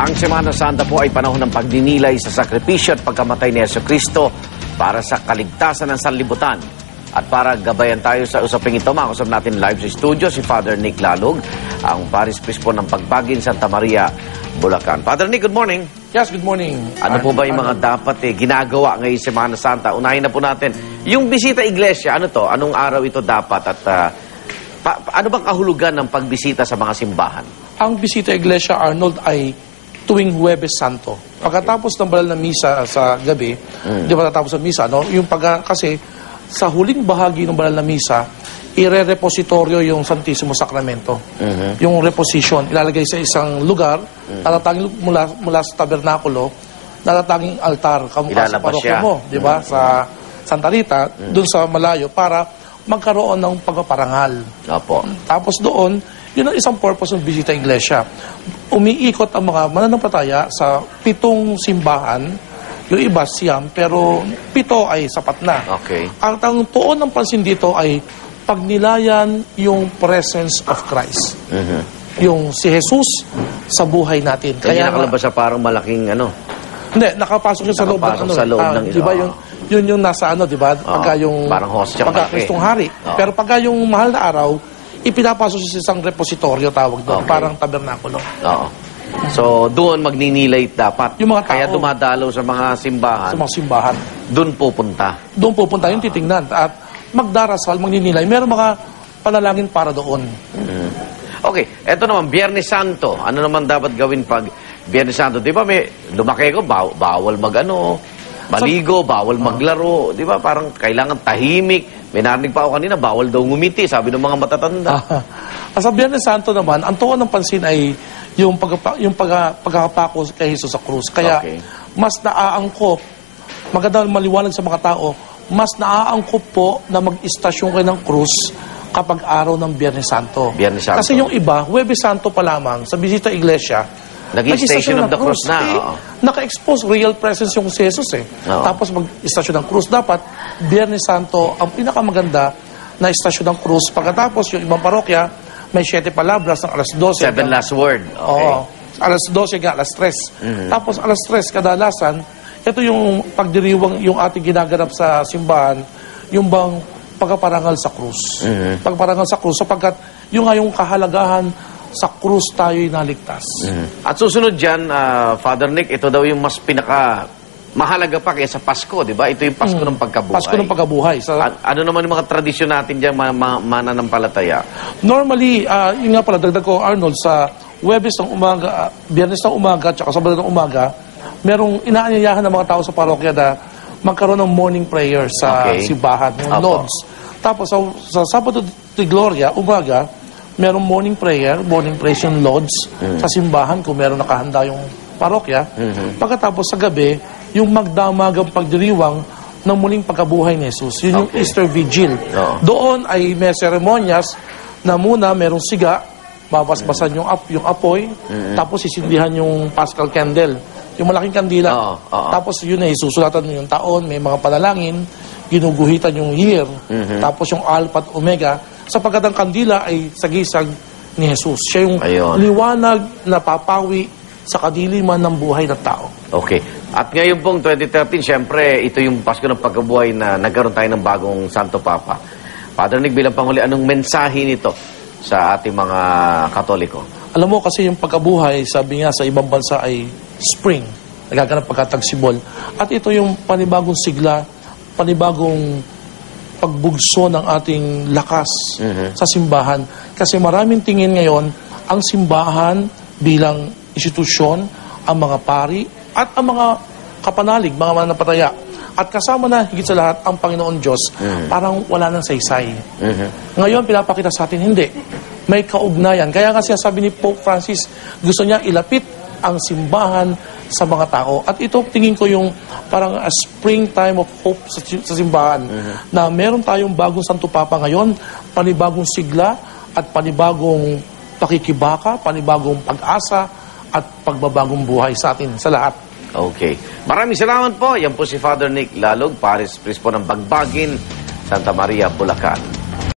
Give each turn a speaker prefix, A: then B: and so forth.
A: Ang Semana Santa po ay panahon ng pagdinilay sa sakripisyo at pagkamatay ni Yeso Kristo para sa kaligtasan ng sanlibutan. At para gabayan tayo sa usaping ito, makausap natin live sa studio si Father Nick Lalog, ang Paris Bispo ng Pagbagin, Santa Maria, Bulacan. Father Nick, good morning.
B: Yes, good morning.
A: Ano po ba yung mga dapat eh, ginagawa ngayong Semana Santa? Unahin na po natin. Yung bisita iglesia, ano to? Anong araw ito dapat? At pa- pa- ano bang kahulugan ng pagbisita sa mga simbahan?
B: Ang bisita Iglesia Arnold ay tuwing Huwebes Santo. Pagkatapos ng banal na misa sa gabi, di ba tatapos ng misa, no? Yung pag, kasi sa huling bahagi ng banal na misa, ire-repositoryo yung Santisimo Sacramento. Yung reposition, ilalagay sa isang lugar, tatatanging mula, mula sa tabernakulo, tatatanging altar, kamukha sa Ilalabas parokya siya. mo, di ba? Sa Santa Rita, dun sa malayo, para magkaroon ng pagpaparangal. Opo. Tapos doon, yun ang isang purpose ng bisita iglesia. Umiikot ang mga mananampataya sa pitong simbahan, yung iba siyam, pero pito ay sapat na. Okay. Ang tang tuon ng pansin dito ay pagnilayan yung presence of Christ. Mhm. Yung si Jesus sa buhay natin.
A: Kaya nakalabas sa parang malaking ano.
B: hindi, nakapasok siya sa loob ng Nakapasok ano. sa loob ah, ng- di ba oo. yun, yun yung nasa ano, di ba? Pagka yung parang hostya pagka malaki. Kristong Hari. Oo. Pero pagka yung mahal na araw, ipinapasok siya sa isang repositoryo tawag doon, Okay. parang tabernakulo.
A: Oo. So, doon magninilate dapat. Yung mga tao. Kaya dumadalaw sa mga simbahan,
B: Sa mga simbahan.
A: doon pupunta.
B: Doon pupunta yung titingnan at magdarasal, magninilay. Meron mga panalangin para doon.
A: Okay, eto naman, Biyernes Santo. Ano naman dapat gawin pag Biyernes Santo? Di ba may lumaki ko, baw- bawal magano, maligo, bawal maglaro. Di ba parang kailangan tahimik. May narinig pa ako kanina, bawal daw ngumiti, sabi ng mga matatanda.
B: At sa Biyernes Santo naman, ang tuwan ng pansin ay yung, pagpa, yung pag, pagkakapako kay Jesus sa krus. Kaya Okay. mas naaangkop, maganda maliwanag sa mga tao, mas naaangkop po na mag-istasyon kayo ng krus kapag araw ng Biyernes Santo. Biyernes Santo. Kasi yung iba, Huwebes Santo pa lamang, sa bisita iglesia,
A: Nag-i-station nag-istasyon of the cross na, Eh, oo.
B: Naka-expose real presence yung si Jesus eh. Oo. Tapos mag-istasyon ng krus. Dapat, Biyernes Santo, ang pinakamaganda na istasyon ng krus. Pagkatapos, yung ibang parokya, may 7 palabras ng alas 12.
A: Seven hanggang- last word. Okay. Oo.
B: Alas 12 hanggang alas 3. Tapos alas 3, kadalasan, ito yung pagdiriwang yung ating ginaganap sa simbahan, yung bang pagkaparangal sa krus. Pagparangal sa krus, sapagkat yung nga yung kahalagahan sa krus tayo'y naligtas.
A: At susunod dyan, ah, Father Nick, ito daw yung mas pinaka mahalaga pa kaysa Pasko, di ba? Ito yung Pasko ng pagkabuhay.
B: Pasko ng pagkabuhay.
A: Sa, A- ano naman yung mga tradisyon natin dyan, ma- ma- mananampalataya?
B: Normally, ah, yun nga pala, dagdag ko, Arnold, sa Webes ng umaga, ah, Biyernes ng umaga, tsaka Sabado ng umaga, merong inaanyayahan ng mga tao sa parokya na magkaroon ng morning prayer sa Okay. simbahan, yung. Lods. Tapos sa, sa Sabado de Gloria, umaga, merong morning prayer, morning praise yung Lods sa simbahan kung meron nakahanda yung parokya. Pagkatapos sa gabi, yung magdamagang pagdiriwang ng muling pagkabuhay ni Jesus. Yun yung Okay. Easter Vigil. Oo. Doon ay may seremonyas na muna merong siga, babasbasan yung, ap, yung apoy, tapos sisindihan yung Paschal candle, yung malaking kandila. Oo, oo. Tapos yun ay susulatan mo yung taon, may mga panalangin, ginuguhitan yung year, tapos yung Alpha at Omega, sapagkat ang kandila ay sagisag ni Jesus. Siya yung Ayun. liwanag na papawi sa kadiliman ng buhay ng tao.
A: Okay. At ngayon pong 2013, siyempre, ito yung Pasko ng Pagkabuhay na nagkaroon tayo ng bagong Santo Papa. Father Nick, bilang Panghuli, anong mensahe nito sa ating mga Katoliko?
B: Alam mo kasi yung pagkabuhay, sabi nga sa ibang bansa ay spring, nagaganap pagkatagsibol. At ito yung panibagong sigla, panibagong pagbugso ng ating lakas sa simbahan. Kasi maraming tingin ngayon ang simbahan bilang institusyon, ang mga pari, at ang mga kapanalig, mga mananapataya. At kasama na higit sa lahat ang Panginoon Diyos, parang wala nang saysay. Ngayon, pinapakita sa atin, hindi. May kaugnayan. Kaya nga sinasabi ni Pope Francis, gusto niya ilapit ang simbahan sa mga tao. At ito, tingin ko yung parang a springtime of hope sa, sa simbahan. Na meron tayong bagong Santo Papa ngayon, panibagong sigla at panibagong pakikibaka, panibagong pag-asa at pagbabagong buhay sa atin, sa lahat.
A: Okay. Maraming salamat po. Yan po si Father Nick Lalog, Paris Priest po ng Bagbagin, Santa Maria, Bulacan.